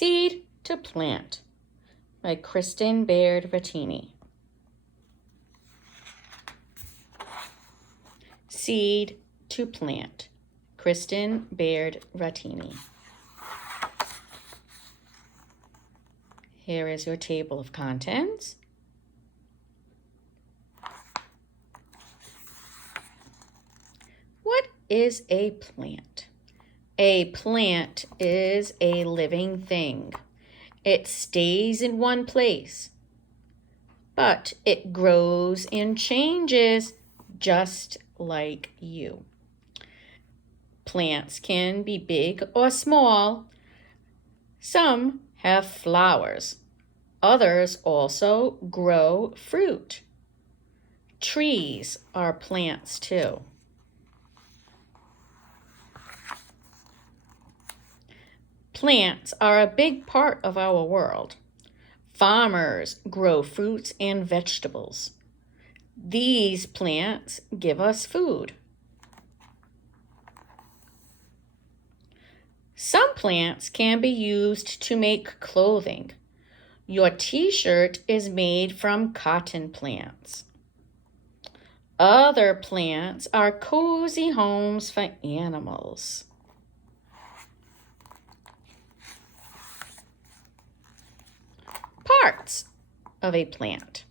Seed to Plant by Kristen Baird Rattini. Seed to Plant, Kristen Baird Rattini. Here is your table of contents. What is a plant? A plant is a living thing. It stays in one place, but it grows and changes just like you. Plants can be big or small. Some have flowers. Others also grow fruit. Trees are plants too. Plants are a big part of our world. Farmers grow fruits and vegetables. These plants give us food. Some plants can be used to make clothing. Your t-shirt is made from cotton plants. Other plants are cozy homes for animals. Parts of a plant.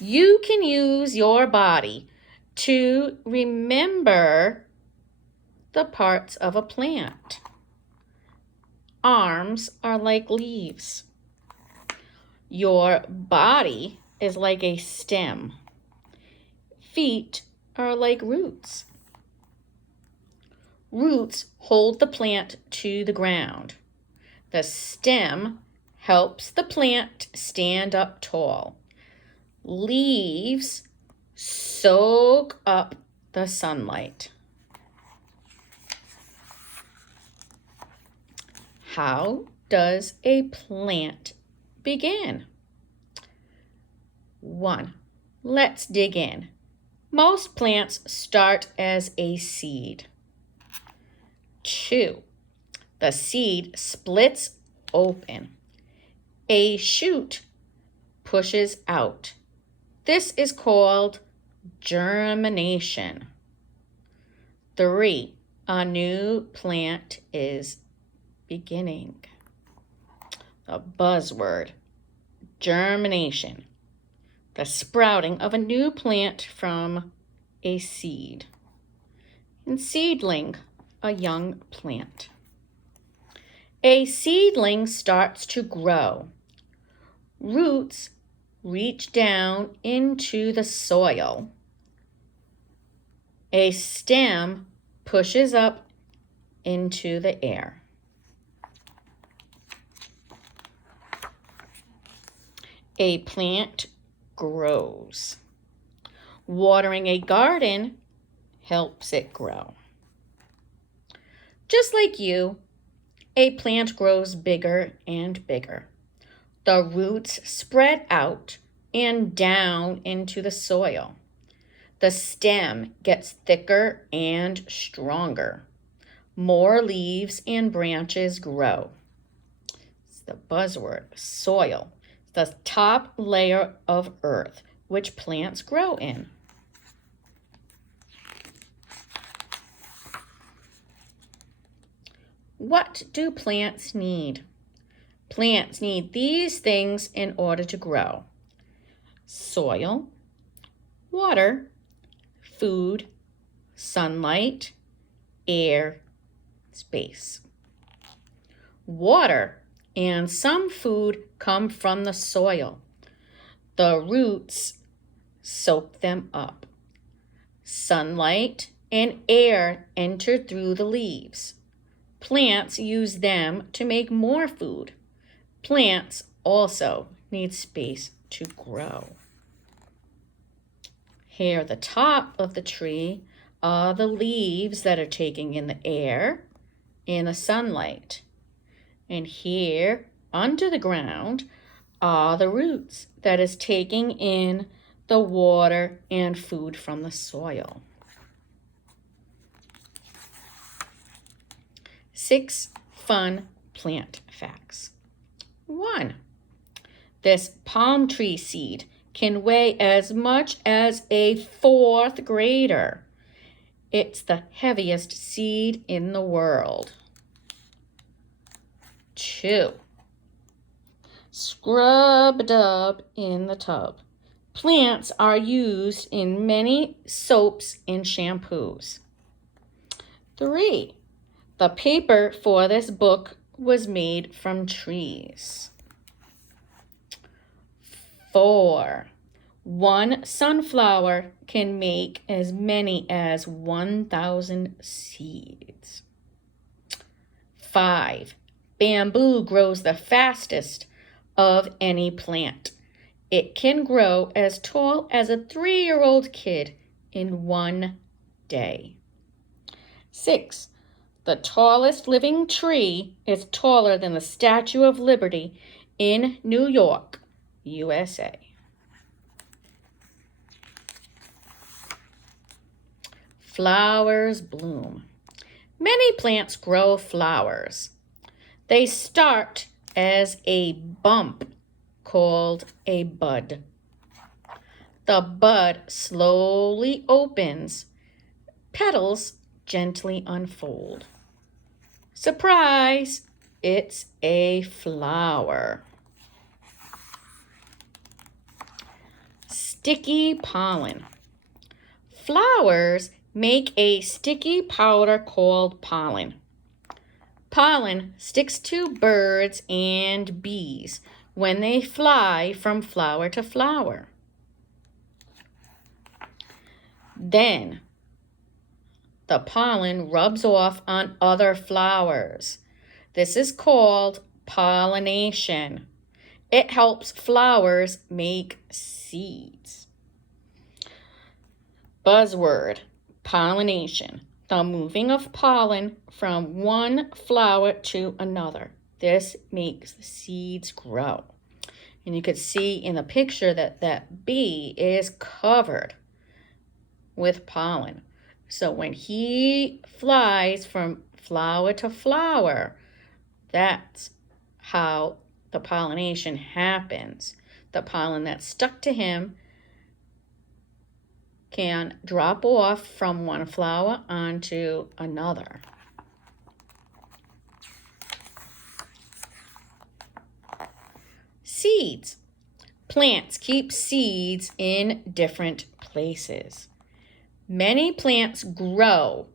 You can use your body to remember the parts of a plant. Arms are like leaves. Your body is like a stem. Feet are like roots. Roots hold the plant to the ground. The stem helps the plant stand up tall. Leaves soak up the sunlight. How does a plant begin? 1. Let's dig in. Most plants start as a seed. 2. The seed splits open. A shoot pushes out. This is called germination. 3. A new plant is beginning. The buzzword, germination. The sprouting of a new plant from a seed. And seedling, a young plant. A seedling starts to grow. Roots reach down into the soil. A stem pushes up into the air. A plant grows. Watering a garden helps it grow. Just like you, a plant grows bigger and bigger. The roots spread out and down into the soil. The stem gets thicker and stronger. More leaves and branches grow. It's the buzzword, soil. The top layer of earth, which plants grow in. What do plants need? Plants need these things in order to grow: soil, water, food, sunlight, air, space. Water and some food come from the soil. The roots soak them up. Sunlight and air enter through the leaves. Plants use them to make more food. Plants also need space to grow. Here at the top of the tree are the leaves that are taking in the air and the sunlight. And here under the ground are the roots that is taking in the water and food from the soil. 6 fun plant facts. 1. This palm tree seed can weigh as much as a 4th grader. It's the heaviest seed in the world. 2. Scrub-a-dub in the tub. Plants are used in many soaps and shampoos. 3. The paper for this book was made from trees. 4. One sunflower can make as many as 1,000 seeds. 5. Bamboo grows the fastest of any plant. It can grow as tall as a 3-year-old kid in one day. 6. The tallest living tree is taller than the Statue of Liberty in New York, USA. Flowers bloom. Many plants grow flowers. They start as a bump called a bud. The bud slowly opens. Petals gently unfold. Surprise! It's a flower. Sticky pollen. Flowers make a sticky powder called pollen. Pollen sticks to birds and bees when they fly from flower to flower. Then the pollen rubs off on other flowers. This is called pollination. It helps flowers make seeds. Buzzword, pollination. The moving of pollen from one flower to another. This makes the seeds grow. And you could see in the picture that that bee is covered with pollen. So when he flies from flower to flower, that's how the pollination happens. The pollen that's stuck to him can drop off from one flower onto another. Seeds. Plants keep seeds in different places. Many plants grow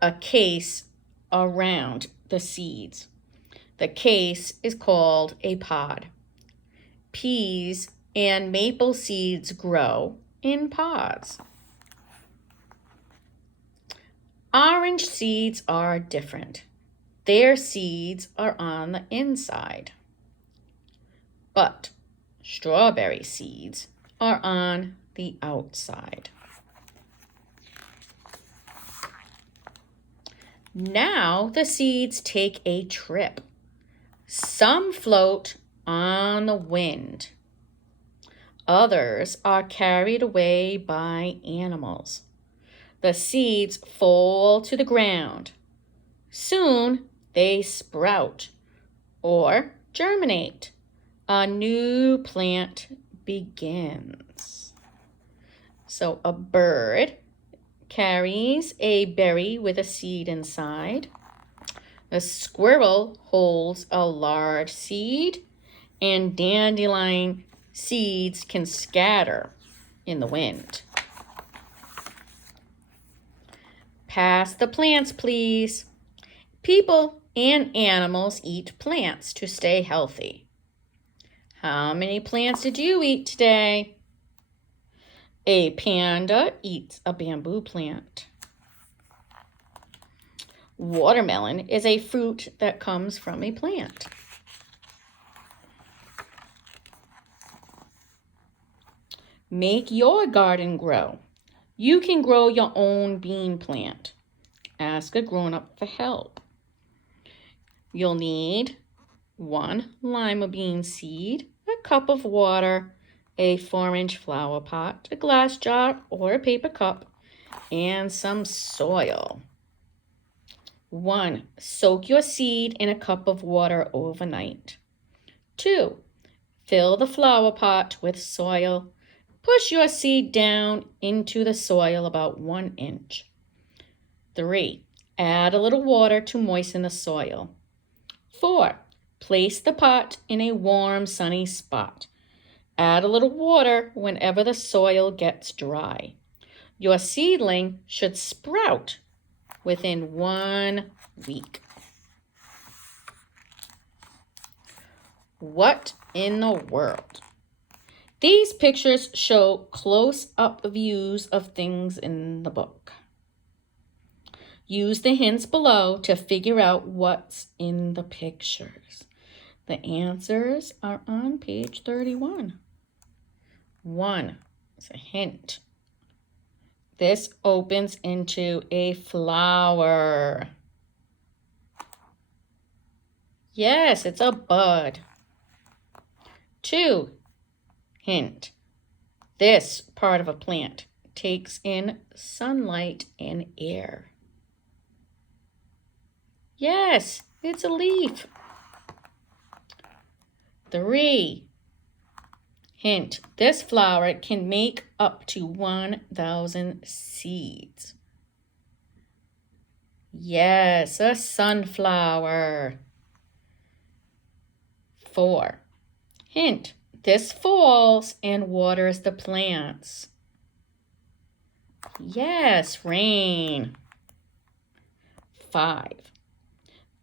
a case around the seeds. The case is called a pod. Peas and maple seeds grow in pods. Orange seeds are different. Their seeds are on the inside. But strawberry seeds are on the outside. Now the seeds take a trip. Some float on the wind. Others are carried away by animals. The seeds fall to the ground. Soon they sprout or germinate. A new plant begins. So a bird carries a berry with a seed inside. A squirrel holds a large seed, and dandelion seeds can scatter in the wind. Pass the plants, please. People and animals eat plants to stay healthy. How many plants did you eat today? A panda eats a bamboo plant. Watermelon is a fruit that comes from a plant. Make your garden grow. You can grow your own bean plant. Ask a grown-up for help. You'll need 1 lima bean seed, a cup of water, a 4-inch flower pot, a glass jar or a paper cup, and some soil. 1. Soak your seed in a cup of water overnight. 2. Fill the flower pot with soil. Push your seed down into the soil about 1 inch. 3. Add a little water to moisten the soil. 4. Place the pot in a warm, sunny spot. Add a little water whenever the soil gets dry. Your seedling should sprout within 1 week. What in the world? These pictures show close-up views of things in the book. Use the hints below to figure out what's in the pictures. The answers are on page 31. 1. It's a hint. This opens into a flower. Yes, it's a bud. 2. Hint. This part of a plant takes in sunlight and air. Yes, it's a leaf. 3. Hint. This flower can make up to 1,000 seeds. Yes, a sunflower. 4. Hint. This falls and waters the plants. Yes, rain. 5.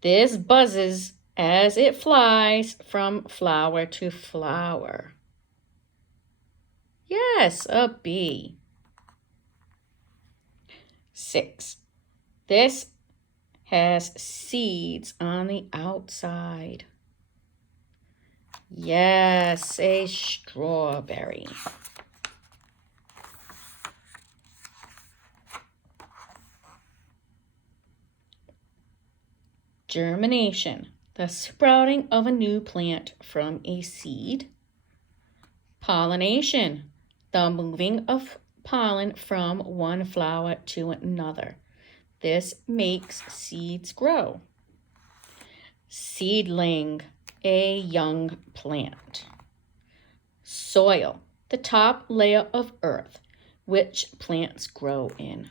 This buzzes as it flies from flower to flower. Yes, a bee. 6. This has seeds on the outside. Yes, a strawberry. Germination, the sprouting of a new plant from a seed. Pollination, the moving of pollen from one flower to another. This makes seeds grow. Seedling, a young plant. Soil, the top layer of earth, which plants grow in.